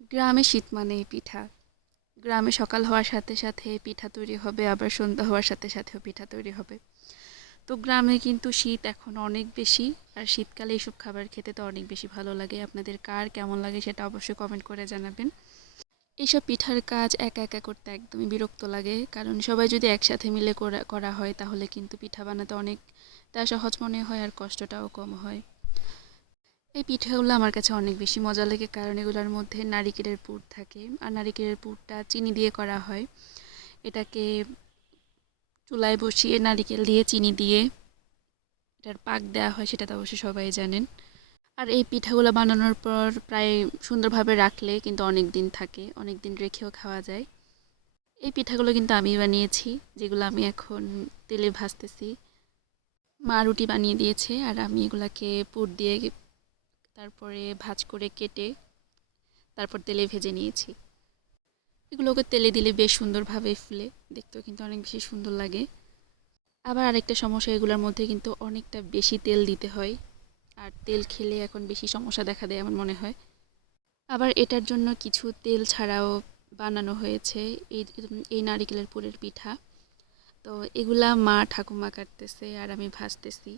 গ্রামে শীত মানেই পিঠা। গ্রামে সকাল হওয়ার সাথে সাথে পিঠা তৈরি হবে, আবার সন্ধ্যা হওয়ার সাথে সাথেও পিঠা তৈরি হবে। তো গ্রামে কিন্তু শীত এখন অনেক বেশি, আর শীতকালে এইসব খাবার খেতে তো অনেক বেশি ভালো লাগে। আপনাদের কার কেমন লাগে সেটা অবশ্যই কমেন্ট করে জানাবেন। এইসব পিঠার কাজ একা একা করতে একদমই বিরক্ত লাগে, কারণ সবাই যদি একসাথে মিলে করা হয় তাহলে কিন্তু পিঠা বানাতে অনেকটা সহজ মনে হয় আর কষ্টটাও কম হয়। এই পিঠাগুলো আমার কাছে অনেক বেশি মজা লাগে, কারণ এগুলোর মধ্যে নারিকেলের পুর থাকে। আর নারিকেলের পুরটা চিনি দিয়ে করা হয়। এটাকে চুলায় বসিয়ে নারিকেল দিয়ে, চিনি দিয়ে এটার পাক দেওয়া হয়, সেটা তো অবশ্যই সবাই জানেন। আর এই পিঠাগুলো বানানোর পর প্রায় সুন্দরভাবে রাখলে কিন্তু অনেক দিন থাকে অনেক দিন রেখেও খাওয়া যায়। এই পিঠাগুলো কিন্তু আমি বানিয়েছি, যেগুলো আমি এখন তেলে ভাজতেছি। মা রুটি বানিয়ে দিয়েছে, আর আমি এগুলাকে পুর দিয়ে তারপরে ভাজ করে কেটে তারপর তেলে ভেজে নিয়েছি। এগুলোকে তেলে দিলে বেশ সুন্দরভাবে ফুলে, দেখতেও কিন্তু অনেক বেশি সুন্দর লাগে। আবার আরেকটা সমস্যা, এগুলোর মধ্যে কিন্তু অনেকটা বেশি তেল দিতে হয়। আর তেল খেলে এখন বেশি সমস্যা দেখা দেয় আমার মনে হয়। আবার এটার জন্য কিছু তেল ছাড়াও বানানো হয়েছে, এই এই নারিকেলের পুরের পিঠা। তো এগুলা মা ঠাকুমা কাটতেছে আর আমি ভাজতেছি।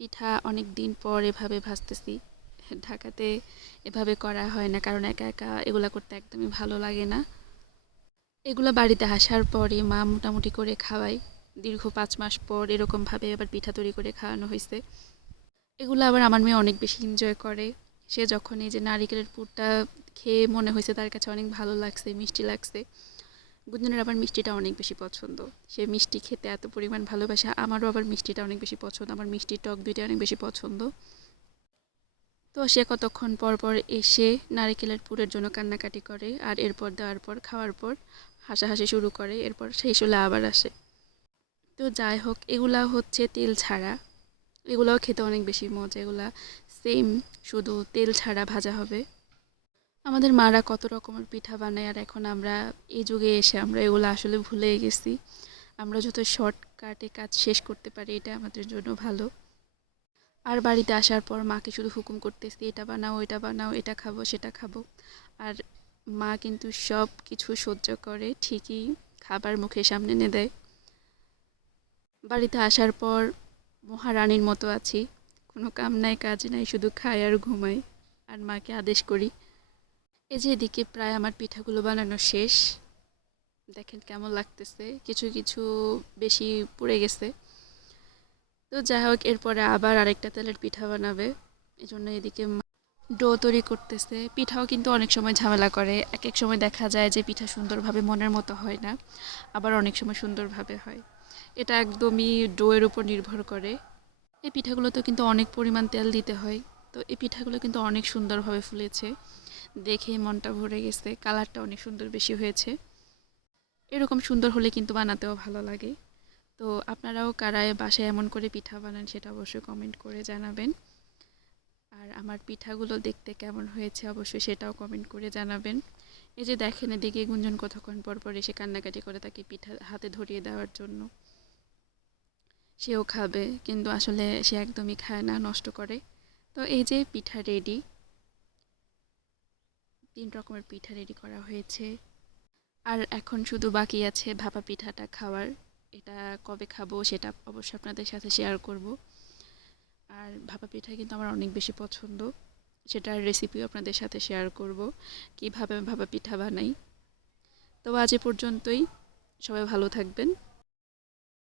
পিঠা অনেক দিন পর এভাবে ভাজতেছি। ঢাকাতে এভাবে করা হয় না, কারণ একা একা এগুলা করতে একদমই ভালো লাগে না। এগুলো বাড়িতে আসার পরে মা মোটামুটি করে খাওয়াই। দীর্ঘ পাঁচ মাস পর এরকমভাবে আবার পিঠা তৈরি করে খাওয়ানো হয়েছে এগুলো আবার আমার মেয়ে অনেক বেশি এনজয় করে। সে যখন এই যে নারিকেলের পুরটা খেয়ে মনে হয়েছে তার কাছে অনেক ভালো লাগছে, মিষ্টি লাগছে। গুঞ্জনের আবার মিষ্টিটা অনেক বেশি পছন্দ। সে মিষ্টি খেতে এত পরিমাণ ভালোবাসা, আমারও আবার মিষ্টিটা অনেক বেশি পছন্দ, আমার মিষ্টি টক দুইটা অনেক বেশি পছন্দ। তো সে কতক্ষণ পর পর এসে নারিকেলের পুরের জন্য কান্নাকাটি করে আর এরপর দেওয়ার পর, খাওয়ার পর হাসাহাসি শুরু করে, এরপর সেই হলে আবার আসে। তো যাই হোক, এগুলা হচ্ছে তেল ছাড়া। এগুলাও খেতে অনেক বেশি মজা, এগুলা সেম শুধু তেল ছাড়া ভাজা হবে। আমাদের মারা কত রকমের পিঠা বানায় আর এখন আমরা এই যুগে এসে আমরা এগুলো আসলে ভুলে গেছি। আমরা যত শর্টকাটে কাজ শেষ করতে পারি, এটা আমাদের জন্য ভালো। আর বাড়িতে আসার পর মাকে শুধু হুকুম করতেছি, এটা বানাও এটা বানাও, এটা খাব, সেটা খাব। আর মা কিন্তু সব কিছু সহ্য করে, ঠিকই খাবার মুখের সামনে এনে দেয়। বাড়িতে আসার পর মহারানীর মতো আছি। কোনো কাম নাই, কাজ নাই, শুধু খাই আর ঘুমাই। আর মাকে আদেশ করি এই যে এদিকে প্রায় আমার পিঠাগুলো বানানো শেষ। দেখেন কেমন লাগতেছে। কিছু কিছু বেশি পুড়ে গেছে। তো যাই হোক, এরপরে আবার আরেকটা তেলের পিঠা বানাবে। এই জন্য এদিকে ডো তৈরি করতেছে। পিঠাও কিন্তু অনেক সময় ঝামেলা করে। এক এক সময় দেখা যায় যে পিঠা সুন্দরভাবে মনের মতো হয় না, আবার অনেক সময় সুন্দরভাবে হয়। এটা একদমই ডোয়ের উপর নির্ভর করে। এই পিঠাগুলোতে কিন্তু অনেক পরিমাণ তেল দিতে হয়। তো এই পিঠাগুলো কিন্তু অনেক সুন্দরভাবে ফুলেছে। দেখে মনটা ভরে গেছে, কালারটা অনেক সুন্দর বেশি হয়েছে। এরকম সুন্দর হলে কিন্তু বানাতেও ভালো লাগে। তো আপনারাও কারায় বাসায় এমন করে পিঠা বানান সেটা অবশ্যই কমেন্ট করে জানাবেন। আর আমার পিঠাগুলো দেখতে কেমন হয়েছে অবশ্যই সেটাও কমেন্ট করে জানাবেন। এই যে দেখেন এদিকে গুঞ্জন কতক্ষণ পর পর এসে কান্নাকাটি করে তাকে পিঠা হাতে ধরিয়ে দেওয়ার জন্য। সেও খাবে, কিন্তু আসলে সে একদমই খায় না, নষ্ট করে। তো এই যে পিঠা রেডি তিন রকমের পিঠা রেডি করা হয়েছে। আর এখন শুধু বাকি আছে ভাপা পিঠাটা খাওয়ার। এটা কবে খাব সেটা অবশ্যই আপনাদের সাথে শেয়ার করব। আর ভাপা পিঠা কিন্তু আমার অনেক বেশি পছন্দ। সেটার রেসিপিও আপনাদের সাথে শেয়ার করব, কীভাবে ভাপা পিঠা বানাই। তো আজ এ পর্যন্তই। সবাই ভালো থাকবেন।